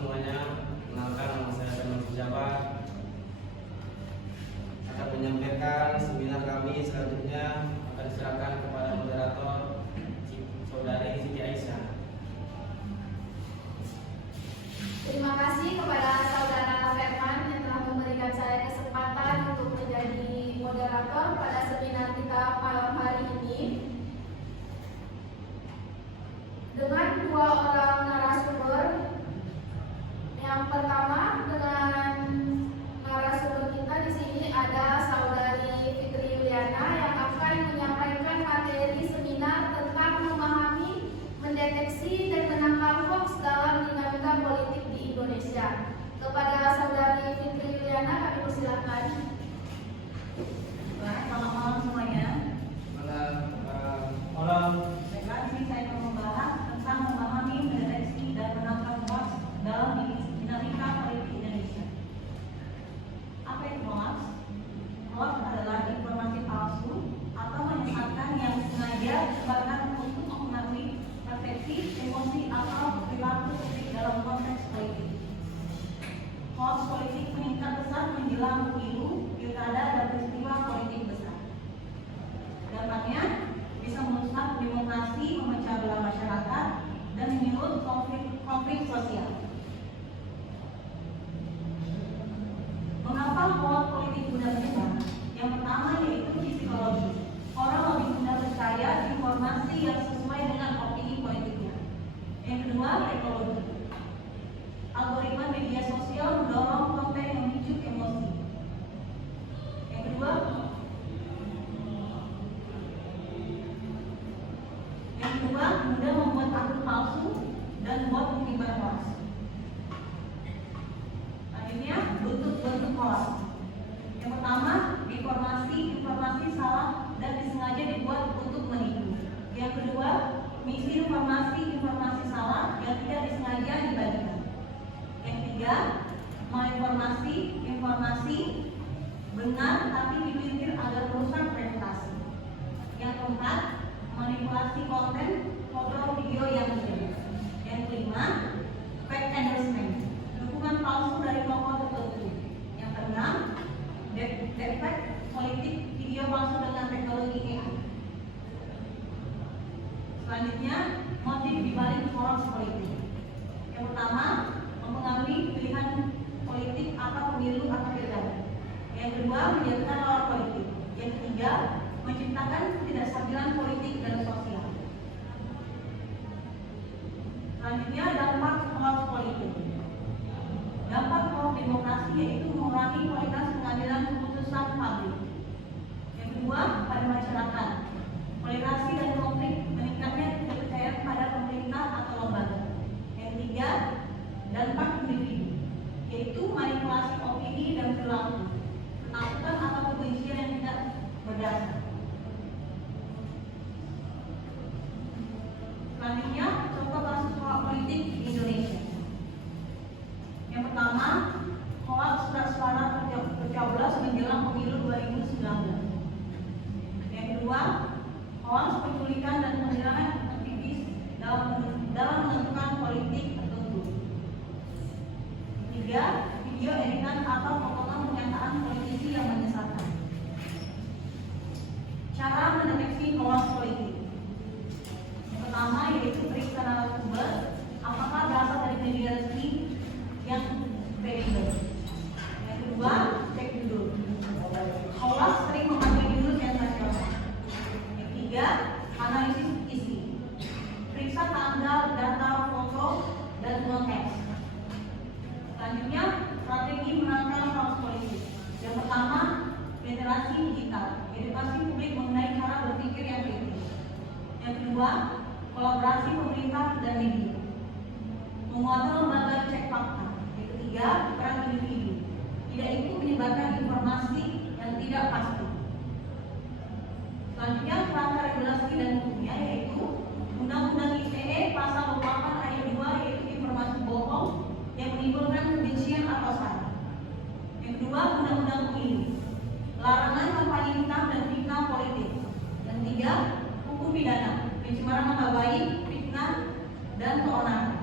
semuanya, kenalkan nama saya Samuel Jabat. Akan menyampaikan seminar kami selanjutnya akan diserahkan kepada moderator Saudari Siti Aisyah. Terima kasih kepada Saudara Ferman yang telah memberikan saya kesempatan untuk menjadi moderator pada seminar kita malam hari ini. Dengan dua orang narasumber. Yang pertama dengan narasumber kita di sini ada Saudari Fitri Yuliana yang akan menyampaikan materi seminar tentang memahami, mendeteksi dan menangkal hoax dalam dinamika politik di Indonesia. Kepada Saudari Fitri Yuliana kami persilakan. Selamat malam semuanya. Malam. Baiklah, ini saya akan membahas tentang memahami, mendeteksi dan menangkal hoax dalam dinamika politik Indonesia. Apa itu hoax? Hoax adalah informasi palsu atau menyesatkan yang sengaja disebarkan untuk mempengaruhi persepsi, emosi atau perilaku publik dalam konteks politik. Hoax politik meningkat besar menjelang pemilu, pilkada dan peristiwa politik besar. Dampaknya bisa merusak demokrasi, memecah belah masyarakat, dan menyulut konflik sosial. Mengapa hoax politik mudah menyebar? Yang pertama yaitu psikologi. Orang lebih mudah percaya informasi yang sesuai dengan opini politiknya. Yang kedua, ekologi. Algoritma media sosial mendorong konten yang memicu emosi. Yang kedua, mudah membuat akun palsu dan buat menyebar hoax. Akhirnya, bentuk hoax. Yang pertama, informasi salah dan disengaja dibuat untuk menipu. Yang kedua, misi informasi salah yang tidak disengaja dibagikan. Yang ketiga, informasi benar tapi dipelintir agar merusak reputasi. Yang keempat, manipulasi konten, foto, video yang berbeda. Yang kelima, fake endorsement, dukungan palsu dari tokoh tertentu. Yang keenam, deepfake politik, video palsu dengan teknologi AI. Selanjutnya, motif dibalik hoax politik. Yang pertama, mempengaruhi pilihan politik atau pemilu atau pilkada. Yang kedua, menjatuhkan lawan politik. Yang ketiga, menciptakan ketidakstabilan politik dan sosial. Selanjutnya, dampak hoax politik. Dampak hoax demokrasi yaitu mengurangi kualitas pengambilan keputusan publik. Yang kedua, pada masyarakat, polarisasi dan konflik, meningkatnya kepercayaan pada pemerintah atau lembaga. Yang ketiga, dampak individu, yaitu manipulasi opini dan perilaku, ketakutan atau kebencian yang tidak berdasar. Selanjutnya, contoh kasus hoax politik di Indonesia. Yang pertama, hoax surat suara tercoblos menjelang pemilu 2019. Yang kedua, hoax penculikan dan penyerangan aktivis dalam menentukan politik tertentu. Ketiga, video editan atau potongan pernyataan politisi yang menyesatkan. Cara mendeteksi hoax politik. Yang pertama yaitu periksa narasumber, apakah berasal dari media resmi yang kredibel. Yang kedua, cek judul. Hoax sering memakai judul sensasional. Yang ketiga, analisis isi. Periksa tanggal, data, foto, dan konteks. Selanjutnya, strategi menangkal hoax politik. Yang pertama, literasi digital, edukasi publik mengenai cara berpikir yang kritis. Yang kedua, kolaborasi pemerintah dan media, menguatkan lembaga cek fakta. Yang ketiga, peran individu, tidak ikut menyebarkan informasi yang tidak pasti. Selanjutnya, kerangka regulasi dan hukumnya yaitu Undang-Undang ITE pasal 8 ayat 2 yaitu informasi bohong yang menimbulkan kebencian atau sara. Yang kedua, Undang-Undang Pemilu, larangan kampanye hitam dan fitnah politik. Yang ketiga, hukum pidana, pencemaran nama baik, fitnah, dan keonaran.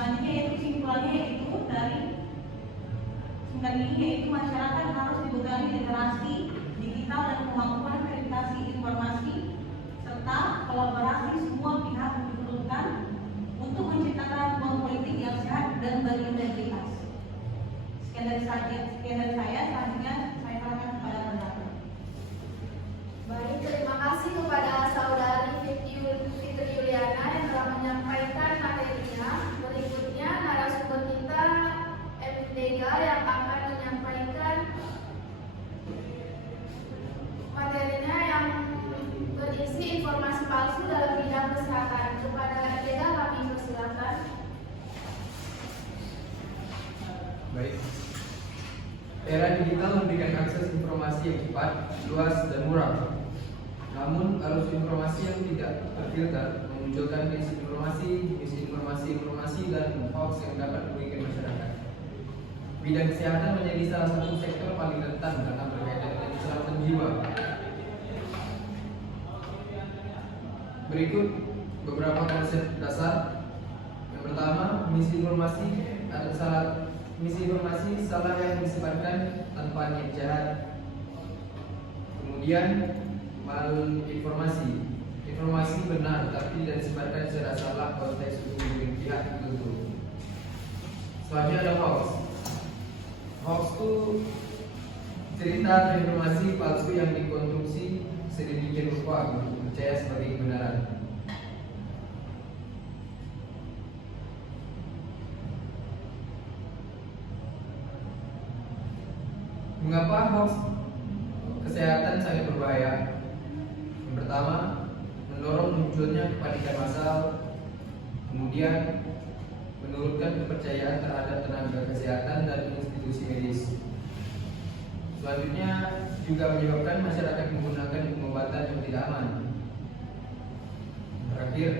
Selanjutnya yaitu kesimpulannya yaitu dari singkat ini yaitu masyarakat harus dibekali literasi digital dan kemampuan verifikasi informasi serta kolaborasi semua pihak diperlukan untuk menciptakan ruang politik yang sehat dan berintegritas. Sekian dari saya. Selanjutnya saya serahkan kepada moderator. Baik, terima kasih kepada Saudari Fitri Yuliana yang telah menyampaikan materinya. Berikutnya narasumber kita M3 yang akan menyampaikan materinya yang berisi informasi palsu dalam bidang kesehatan. Kepada M3 kami persilakan. Baik. Era digital memberikan akses informasi yang cepat, luas, dan murah. Namun, arus informasi yang tidak terfilter memunculkan misinformasi, dan hoax yang dapat merugikan masyarakat. Bidang kesehatan menjadi salah satu sektor paling rentan karena berkaitan dengan keselamatan jiwa. Berikut beberapa konsep dasar. Yang pertama, misinformasi salah yang disebutkan tanpa niat jahat. Kemudian malinformasi, informasi benar tapi tidak disebarkan secara salah konteks untuk pihak tertentu. Selanjutnya ada hoax. Hoax itu cerita atau informasi palsu yang dikonstruksi sedemikian rupa untuk percaya sebagai kebenaran. Mengapa hoax kesehatan sangat berbahaya? Yang pertama, mendorong munculnya kepanikan massal, kemudian menurunkan kepercayaan terhadap tenaga kesehatan dan institusi medis. Selanjutnya juga menyebabkan masyarakat menggunakan pengobatan yang tidak aman. Terakhir,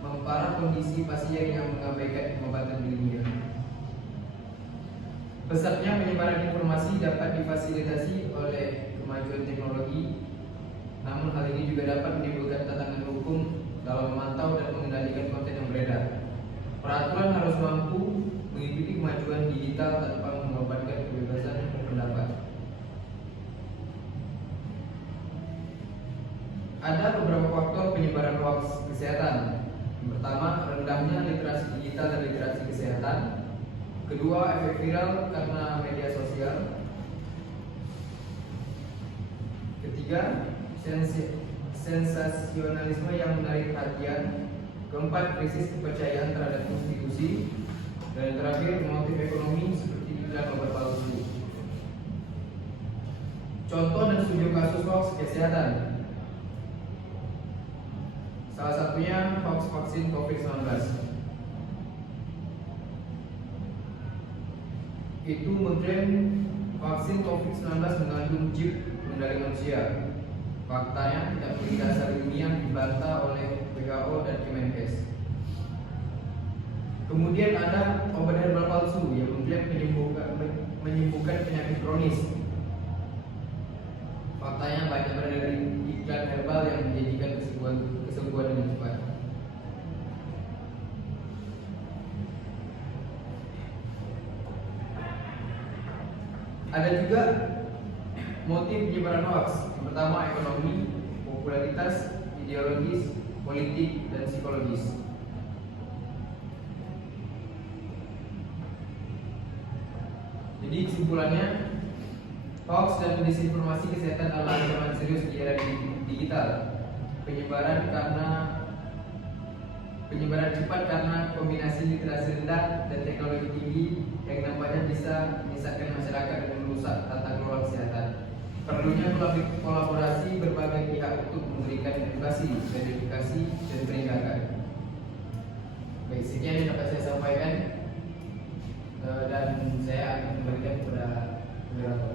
memperparah kondisi pasien yang mengabaikan pengobatan ilmiah. Pesatnya penyebaran informasi dapat difasilitasi oleh kemajuan teknologi, namun hal ini juga dapat menimbulkan tantangan hukum dalam memantau dan mengendalikan konten yang beredar. Peraturan harus mampu mengikuti kemajuan digital tanpa mengorbankan kebebasan berpendapat. Ada beberapa faktor penyebaran hoax kesehatan. Yang pertama, rendahnya literasi digital dan literasi kesehatan. Kedua, efek viral karena media sosial. Ketiga, sensasionalisme yang menarik perhatian. Keempat, krisis kepercayaan terhadap institusi. Dan terakhir, motif ekonomi seperti iklan obat palsu. Contoh dan studi kasus hoax kesehatan. Salah satunya hoax vaksin COVID-19. Itu mengklaim vaksin COVID-19 mengandung chip pengendali manusia. Faktanya tidak memiliki dasar ilmiah, dibantah oleh WHO dan Kemenkes. Kemudian ada obat herbal palsu yang mengklaim menyembuhkan penyakit kronis. Faktanya banyak beredar iklan herbal yang menjanjikan kesembuhan dengan cepat. Ada juga motif penyebaran hoax. Yang pertama, ekonomi, popularitas, ideologis, politik, dan psikologis. Jadi kesimpulannya, hoax dan disinformasi kesehatan adalah ancaman serius di era digital. Penyebaran cepat karena kombinasi literasi rendah dan teknologi tinggi yang nampaknya bisa menyesatkan masyarakat dan merusak tata kelola kesehatan. Perlunya kolaborasi berbagai pihak untuk memberikan edukasi, verifikasi, dan penindakan. Baik, sekian yang dapat saya sampaikan dan saya akan kembalikan kepada moderator.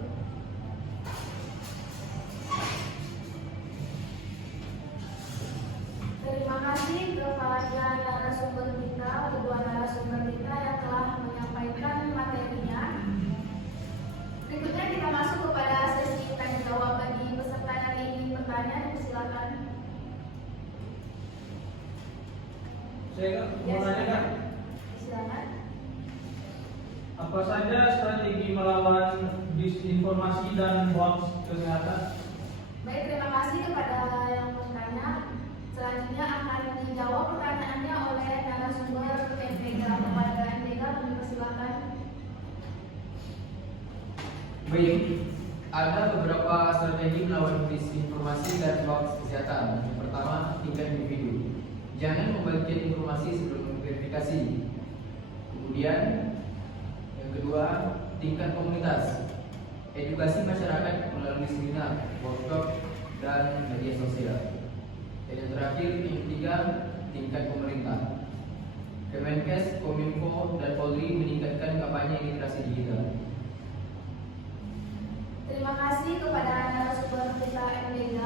Terima kasih kepada narasumber kita, kedua narasumber kita yang telah menyampaikan materinya. Berikutnya kita masuk kepada sesi tanya jawab bagi peserta yang ingin bertanya. Silakan. Saya mau nanya kan? Apa saja strategi melawan disinformasi dan hoax kesehatan? Baik, terima kasih kepada yang bertanya. Selanjutnya akan dijawab pertanyaannya oleh narasumber MPK kepada MPK. Kami persilakan. Baik, ada beberapa strategi melawan disinformasi dan hoax kesehatan. Yang pertama, tingkat individu. Jangan membagikan informasi sebelum verifikasi. Kemudian, yang kedua, tingkat komunitas. Edukasi masyarakat melalui seminar, workshop, dan media sosial. Dan yang terakhir, yang ketiga, tingkat pemerintah. Kemenkes, Kominfo, dan Polri meningkatkan kampanye literasi digital. Terima kasih kepada narasumber kita MPK.